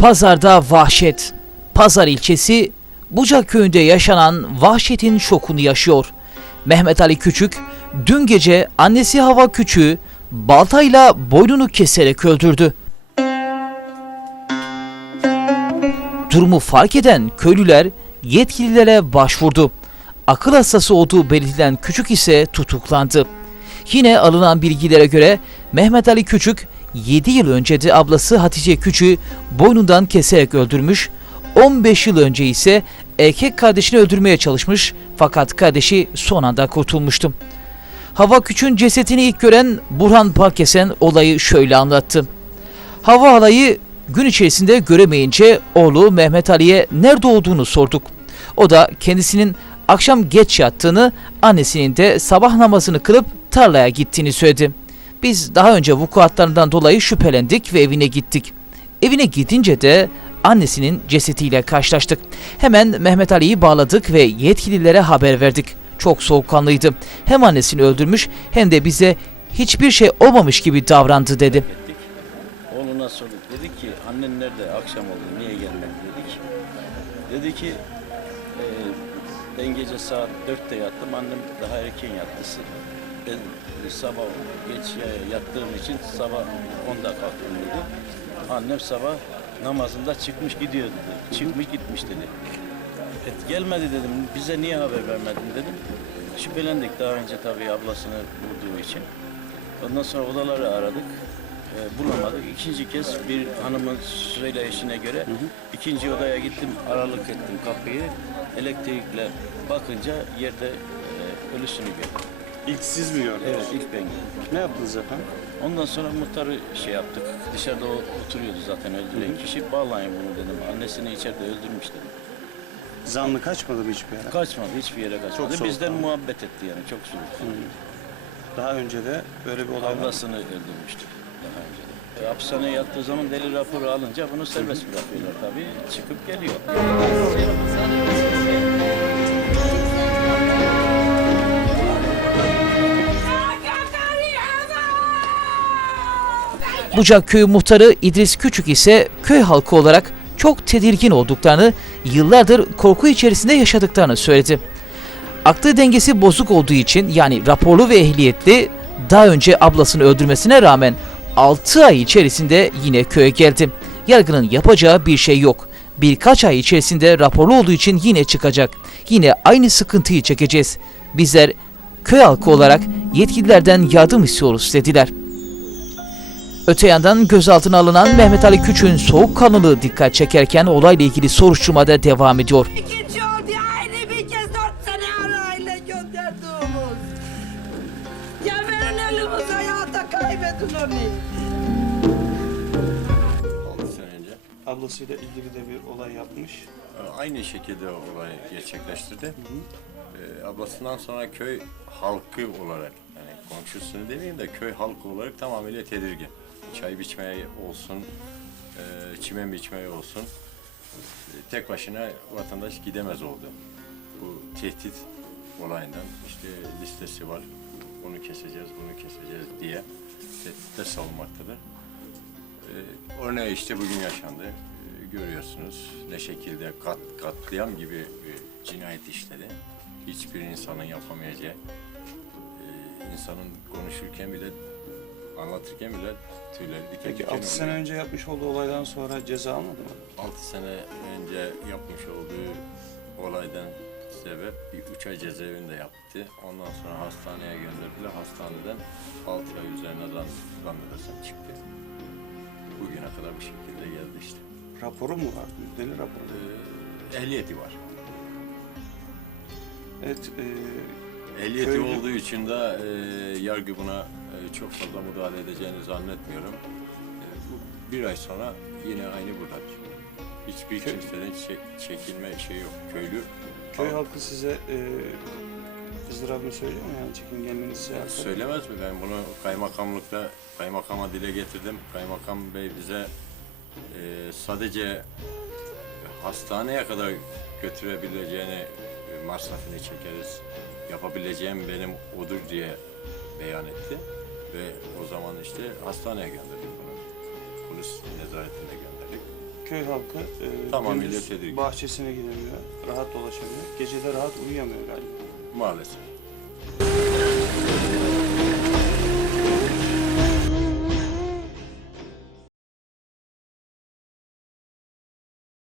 Pazarda vahşet. Pazar ilçesi Bucak köyünde yaşanan vahşetin şokunu yaşıyor. Mehmet Ali Küçük dün gece annesi Hava Küçük'ü baltayla boynunu keserek öldürdü. Durumu fark eden köylüler yetkililere başvurdu. Akıl hastası olduğu belirtilen Küçük ise tutuklandı. Yine alınan bilgilere göre Mehmet Ali Küçük 7 yıl önce de ablası Hatice Küçük'ü boynundan keserek öldürmüş, 15 yıl önce ise erkek kardeşini öldürmeye çalışmış fakat kardeşi son anda kurtulmuştu. Hava Küçük'ün cesetini ilk gören Burhan Parkesen olayı şöyle anlattı. Hava halayı gün içerisinde göremeyince oğlu Mehmet Ali'ye nerede olduğunu sorduk. O da kendisinin akşam geç yattığını, annesinin de sabah namazını kılıp tarlaya gittiğini söyledi. Biz daha önce vukuatlarından dolayı şüphelendik ve evine gittik. Evine gidince de annesinin cesediyle karşılaştık. Hemen Mehmet Ali'yi bağladık ve yetkililere haber verdik. Çok soğukkanlıydı. Hem annesini öldürmüş hem de bize hiçbir şey olmamış gibi davrandı dedi. Oğluna sorduk. Dedik ki annen nerede akşam oldu niye gelmedi dedik. Dedi ki "Ee, ben gece saat 4'te yattım annem daha erken yattı. Ben e, sabah geç ya- yattığım için sabah 10'da kalktım dedi. Annem sabah namazında çıkmış gidiyor dedi. Çıkmış gitmiş dedi. Et gelmedi dedim. Bize niye haber vermedin dedim. Şüphelendik daha önce tabii ablasını vurduğu için. Ondan sonra odaları aradık. Ee, bulamadık. İkinci kez bir hanımın söyleyişine göre ikinci odaya gittim, aralık ettim kapıyı. Elektrikle bakınca yerde e, ölüsünü gördüm. İlk siz mi gördünüz? Evet, ilk ben gördüm. Ne yaptınız efendim? Ondan sonra muhtarı şey yaptık. Dışarıda o- oturuyordu zaten öldüren kişi. Bağlayın bunu dedim. Annesini içeride öldürmüş dedim. Zanlı kaçmadı mı hiçbir yere? Kaçmadı, hiçbir yere kaçmadı. soğuk Bizden ama. muhabbet etti yani, çok soğuk. Daha önce de böyle bir olay var. Ablasını öldürmüştü daha önce de. E, hapishaneye yattığı zaman deli raporu alınca bunu serbest bırakıyorlar tabii. Çıkıp geliyor. Bucak Köyü muhtarı İdris Küçük ise köy halkı olarak çok tedirgin olduklarını, yıllardır korku içerisinde yaşadıklarını söyledi. Aklı dengesi bozuk olduğu için yani raporlu ve ehliyetli daha önce ablasını öldürmesine rağmen 6 ay içerisinde yine köye geldi. Yargının yapacağı bir şey yok. Birkaç ay içerisinde raporlu olduğu için yine çıkacak. Yine aynı sıkıntıyı çekeceğiz. Bizler köy halkı olarak yetkililerden yardım istiyoruz dediler. Öte yandan gözaltına alınan Mehmet Ali Küçük'ün soğukkanlılığı dikkat çekerken olayla ilgili soruşturma da devam ediyor. İkinci oldu aynı bir kez dört sene arayla gönderdiğimiz. Ya verin elimiz hayata kaybedin onu. 6 sene önce Ablasıyla ilgili de bir olay yapmış. e, aynı şekilde olay gerçekleştirdi. E, ablasından sonra köy halkı olarak komşusunu demeyeyim de köy halkı olarak tamamıyla tedirgin. Çay biçmeye olsun, e, çimen biçmeye olsun e, tek başına vatandaş gidemez oldu. Bu tehdit olayından işte listesi var. Bunu keseceğiz, bunu keseceğiz diye tehditte savunmaktadır. Ee, örneği işte bugün yaşandı. Ee, görüyorsunuz ne şekilde kat, katliam gibi bir cinayet işledi. Hiçbir insanın yapamayacağı, e, insanın konuşurken bile, anlatırken bile tüyleri diken Peki diken 6 sene önce yapmış olduğu olaydan sonra ceza almadı mı? 6 sene önce yapmış olduğu olaydan sebep bir üç ay cezaevinde yaptı. Ondan sonra hastaneye gönderdiler. Hastaneden 6 ay üzerine zan- zannedersem çıktı. Bugüne kadar bu şekilde geldi işte. Raporu mu var? Deli raporu. Ee, ehliyeti var. Evet. e, Ehliyeti Köylü- olduğu için de e, yargı buna e, çok fazla müdahale edeceğini zannetmiyorum. E, bu bir ay sonra yine aynı buradadır. Hiçbir Köy- kimseden çek- çekilme şey yok. Köylü köy halk- halkı size e, ızdırabını söylüyor mu yani çekingenliğinizi şey yapsa? Söylemez mi? Ben bunu kaymakamlıkta kaymakama dile getirdim. Kaymakam bey bize e, sadece hastaneye kadar götürebileceğini e, masrafını çekeriz. Yapabileceğim benim odur diye beyan etti. Ve o zaman işte hastaneye gönderdik bunu. Polis nezaretine gönderdik. köy halkı e, Tamamıyla gündüz tedirgin. bahçesine giremiyor, rahat dolaşamıyor. Gece de rahat uyuyamıyor galiba. Maalesef.